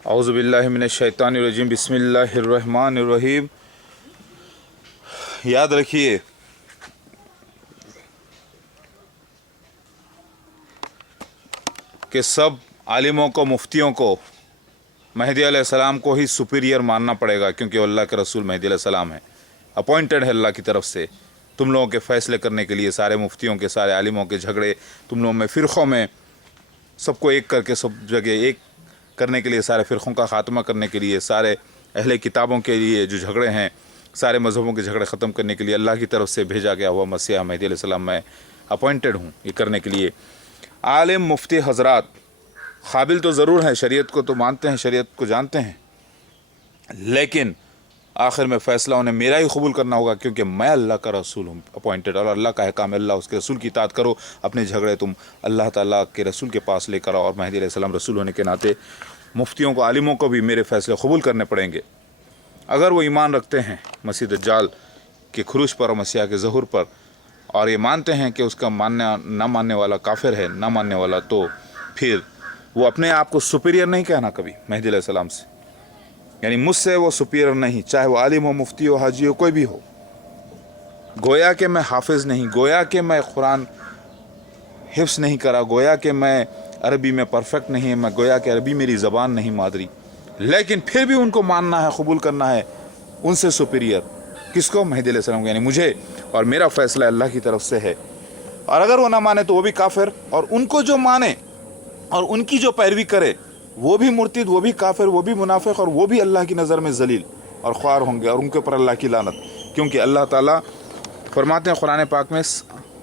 औज़ु बिल्लाहि मिनश शैतानिर रजीम बिस्मिल्लाहिर रहमानिर रहीम। याद रखिए कि सब आलिमों को, मुफ्तियों को मेहदी अलैहिस्सलाम को ही सुपीरियर मानना पड़ेगा, क्योंकि अल्लाह के रसूल मेहदी अलैहिस्सलाम है, अपॉइंटेड है अल्लाह की तरफ से तुम लोगों के फ़ैसले करने के लिए। सारे मुफ्तियों के, सारे आलिमों के झगड़े तुम लोगों में, फ़िरक़ों में, सबको एक करके सब जगह एक करने के लिए, सारे फ़िरक़ों का ख़ात्मा करने के लिए, सारे अहले किताबों के लिए जो झगड़े हैं, सारे मज़हबों के झगड़े ख़त्म करने के लिए अल्लाह की तरफ से भेजा गया हुआ मसीह मेहदी अलैहिस्सलाम, मैं अपॉइंटेड हूँ ये करने के लिए। आलिम मुफ्ती हज़रात काबिल तो ज़रूर हैं, शरीयत को तो मानते हैं, शरीयत को जानते हैं, लेकिन आखिर में फ़ैसला उन्हें मेरा ही कबूल करना होगा, क्योंकि मैं अल्लाह का रसूल हूँ, अपॉइंटेड। और अल्लाह का अहकाम, अल्लाह उसके रसूल की इताअत करो। अपने झगड़े तुम अल्लाह ताला के रसूल के पास लेकर आओ, और मेहदी अलैहिस्सलाम रसूल होने के नाते मुफ्तियों को, आलिमों को भी मेरे फ़ैसले कबूल करने पड़ेंगे। अगर वो ईमान रखते हैं मसीह दज्जाल के खुरूज पर और मसीहा के ज़हूर पर, और ये मानते हैं कि उसका मानना ना मानने वाला काफिर है, ना मानने वाला, तो फिर वो अपने आप को सुपीरियर नहीं कहना कभी मेहदी अलैहिस्सलाम से, यानी मुझसे वो सुपीरियर नहीं, चाहे वो आलिम हो, मुफ्ती हो, हाजी हो, कोई भी हो। गोया कि मैं हाफिज़ नहीं, गोया कि मैं कुरान हिफ्ज़ नहीं करा, गोया कि मैं अरबी में परफेक्ट नहीं है, मैं गोया कि अरबी मेरी ज़बान नहीं मादरी, लेकिन फिर भी उनको मानना है, कबूल करना है उनसे सुपीरियर। किसको? मेहदी अलैहिस्सलाम, यानी मुझे, और मेरा फ़ैसला अल्लाह की तरफ से है। और अगर वो ना माने तो वो भी काफिर, और उनको जो माने और उनकी जो पैरवी करे वो भी मुर्तिद, वो भी काफिर, वो भी मुनाफिक, और वो भी अल्लाह की नज़र में जलील और ख्वार होंगे, और उनके ऊपर अल्लाह की लानत। क्योंकि अल्लाह ताला फरमाते हैं कुरान पाक में,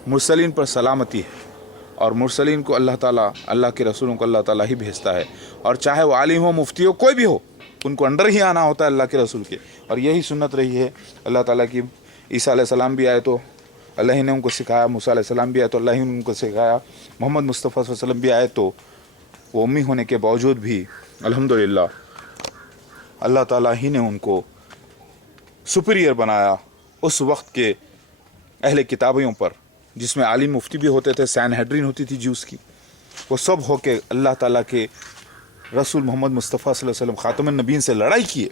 मुरसलीन पर सलामती है, और मुरसलीन को अल्लाह ताला, अल्लाह के रसूलों को अल्लाह ताला ही भेजता है। और चाहे वो आलिम हो, मुफ्ती हो, कोई भी हो, उनको अंडर ही आना होता है अल्लाह के रसूल के। और यही सुन्नत रही है अल्लाह ताला की। ईसा अलैहिस्सलाम भी आए तो अल्लाह ही ने उनको सिखाया, मूसा अलैहिस्सलाम भी आए तो अल्लाह ही ने उनको सिखाया, मोहम्मद मुस्तफ़ा सल्लल्लाहु अलैहि वसल्लम भी आए तो वो उम्मी होने के बावजूद भी अल्हम्दुलिल्लाह अल्लाह ताला ही ने उनको सुपीरियर बनाया उस वक्त के अहले किताबियों पर, जिसमें आलिम मुफ्ती भी होते थे, सैनहेड्रिन होती थी ज्यूस की, वो सब हो के अल्लाह ताला के रसूल मोहम्मद मुस्तफ़ा सल्लल्लाहु अलैहि वसल्लम ख़ातमुन नबीय्यीन से लड़ाई किए।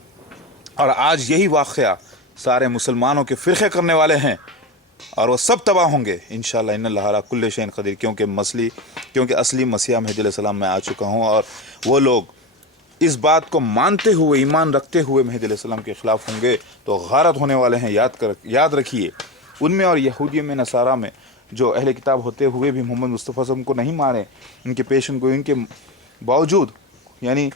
और आज यही वाक़या सारे मुसलमानों के फ़िरक़े करने वाले हैं, और वो सब तबाह होंगे इंशाअल्लाह। इन्नल्लाह अला कुल्लि शैइन क़दीर, क्योंकि असली मसीहा मेहदी अलैहिस्सलाम मैं आ चुका हूँ। और वो लोग इस बात को मानते हुए, ईमान रखते हुए मेहदी अलैहिस्सलाम के ख़िलाफ़ होंगे तो गारत होने वाले हैं। याद रखिए, उनमें और यहूदियों में, नसारा में जो अहले किताब होते हुए भी मोहम्मद मुस्तफ़ा सल्लल्लाहु अलैहि वसल्लम को नहीं माने, उनके पेशन गोई के बावजूद, यानी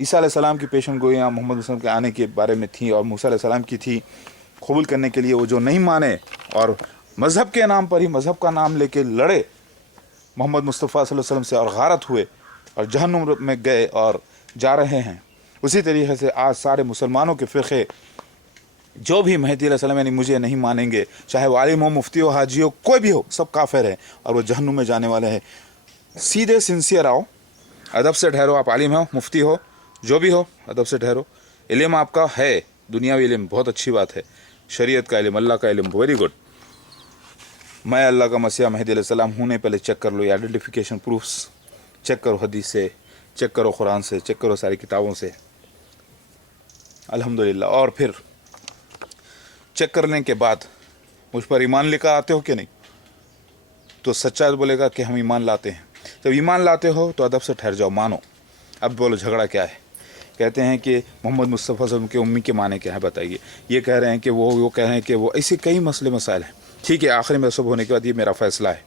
ईसा अलैहिस्सलाम की पेशन गोइयाँ मोहम्मद वसल्लम के आने के बारे में थी, और मूसा अलैहिस्सलाम की थी, कबूल करने के लिए वो जो नहीं माने और मज़हब के नाम पर ही, मज़हब का नाम लेके लड़े मोहम्मद मुस्तफ़ा सल्लल्लाहु अलैहि वसल्लम से, और गारत हुए और जहन्नुम में गए और जा रहे हैं। उसी तरीके से आज सारे मुसलमानों के फ़िरक़े जो भी मेहदी अलैहिस्सलाम यानी मुझे नहीं मानेंगे, चाहे वो आलिम हो, मुफ्ती हो, हाजी हो, कोई भी हो, सब काफिर हैं और वो जहन्नुम में जाने वाले हैं। सीधे सिंसियर आओ, अदब से ठहरो। आप आलिम हो, मुफ्ती हो, जो भी हो, अदब से ठहरो। इल्म आपका है, दुनियावी इल्म, बहुत अच्छी बात है, शरीयत का इल्म, अल्लाह का इल्म, वेरी गुड। मैं अल्लाह का मसीहा मेहदी अलैहिस्सलाम हूँ नहीं, पहले चेक कर लो, ये आइडेंटिफिकेशन प्रूफ्स चेक करो, हदीस से चेक करो, कुरान से चेक करो, सारी किताबों से, अल्हम्दुलिल्लाह। और फिर चेक करने के बाद मुझ पर ईमान लेकर आते हो कि नहीं, तो सच्चा बोलेगा कि हम ईमान लाते हैं। जब ईमान लाते हो तो अदब से ठहर जाओ, मानो। अब बोलो झगड़ा क्या है? कहते हैं कि मोहम्मद मुस्तफ़ा सल्लल्लाहु अलैहि वसल्लम के उम्मी के माने क्या है, बताइए। ये कह रहे हैं कि वो कह रहे हैं कि वो, ऐसे कई मसले मसाइल हैं। ठीक है, आखिरी में सब होने के बाद ये मेरा फ़ैसला है,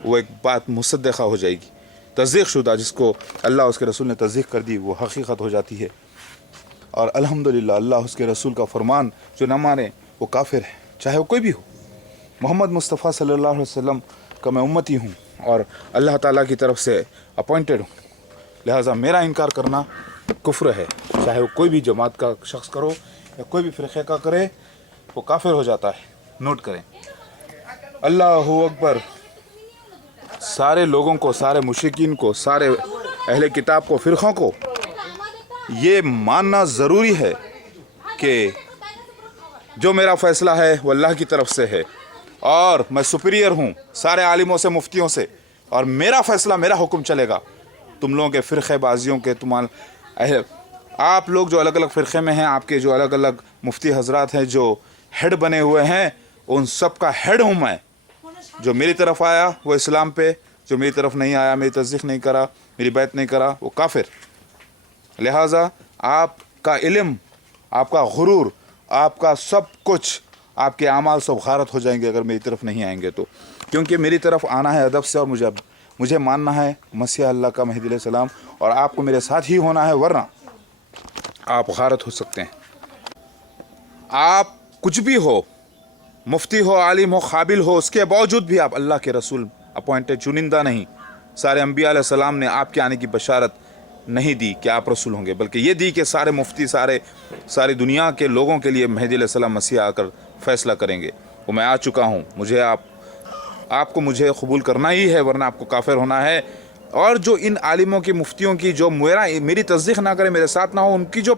वो एक बात मुसद्दक़ा हो जाएगी, तस्दीक़ शुदा, जिसको अल्लाह उसके रसूल ने तस्दीक़ कर दी, वो हकीकत हो जाती है। और अल्हम्दुलिल्लाह अल्लाह उसके रसूल का फरमान जो ना माने वो काफिर है, चाहे वो कोई भी हो। मोहम्मद मुस्तफ़ा सल्लल्लाहु अलैहि वसल्लम का मैं उम्मती हूँ और अल्लाह ताला की तरफ से अपॉइंटेड हूँ, लिहाजा मेरा इनकार करना कुफ्र है। चाहे वो कोई भी जमात का शख्स करो या कोई भी फ़िरक़े का करे, वो काफिर हो जाता है। नोट करें, अल्लाहु अकबर। सारे लोगों को, सारे मुशरिकीन को, सारे अहले किताब को, फ़िरक़ों को ये मानना ज़रूरी है कि जो मेरा फ़ैसला है वो अल्लाह की तरफ से है, और मैं सुपीरियर हूँ सारे आलिमों से, मुफ्तियों से, और मेरा फ़ैसला, मेरा हुक्म चलेगा। तुम लोगों के फ़िरक़े बाजियों के, आप लोग जो अलग अलग फ़िरक़े में हैं, आपके जो अलग अलग मुफ्ती हजरात हैं जो हेड बने हुए हैं, उन सब का हेड हूँ मैं। जो मेरी तरफ आया वो इस्लाम पे, जो मेरी तरफ नहीं आया, मेरी तस्दीक़ नहीं करा, मेरी बैत नहीं करा, वो काफिर। लिहाजा आपका इल्म, आपका गुरूर, आपका सब कुछ, आपके आमाल सब गारत हो जाएंगे अगर मेरी तरफ नहीं आएंगे तो। क्योंकि मेरी तरफ आना है अदब से, और मुझे मानना है मसीह अल्लाह का मेहदी अलैहिस्सलाम, और आपको मेरे साथ ही होना है, वरना आप गारत हो सकते हैं। आप कुछ भी हो, मुफ्ती हो, आलिम हो, काबिल हो, उसके बावजूद भी आप अल्लाह के रसूल अपॉइंटेड, चुनिंदा नहीं। सारे अंबिया अलैहिस्सलाम ने आपके आने की बशारत नहीं दी कि आप रसूल होंगे, बल्कि ये दी कि सारे मुफ्ती, सारी दुनिया के लोगों के लिए मेहदी अलैहिस्सलाम मसीह आकर फ़ैसला करेंगे। वो मैं आ चुका हूँ, आपको मुझे कबूल करना ही है, वरना आपको काफिर होना है। और जो इन आलिमों की, मुफ्तियों की, जो मेरी तस्दीक़ ना करे, मेरे साथ ना हो, उनकी जो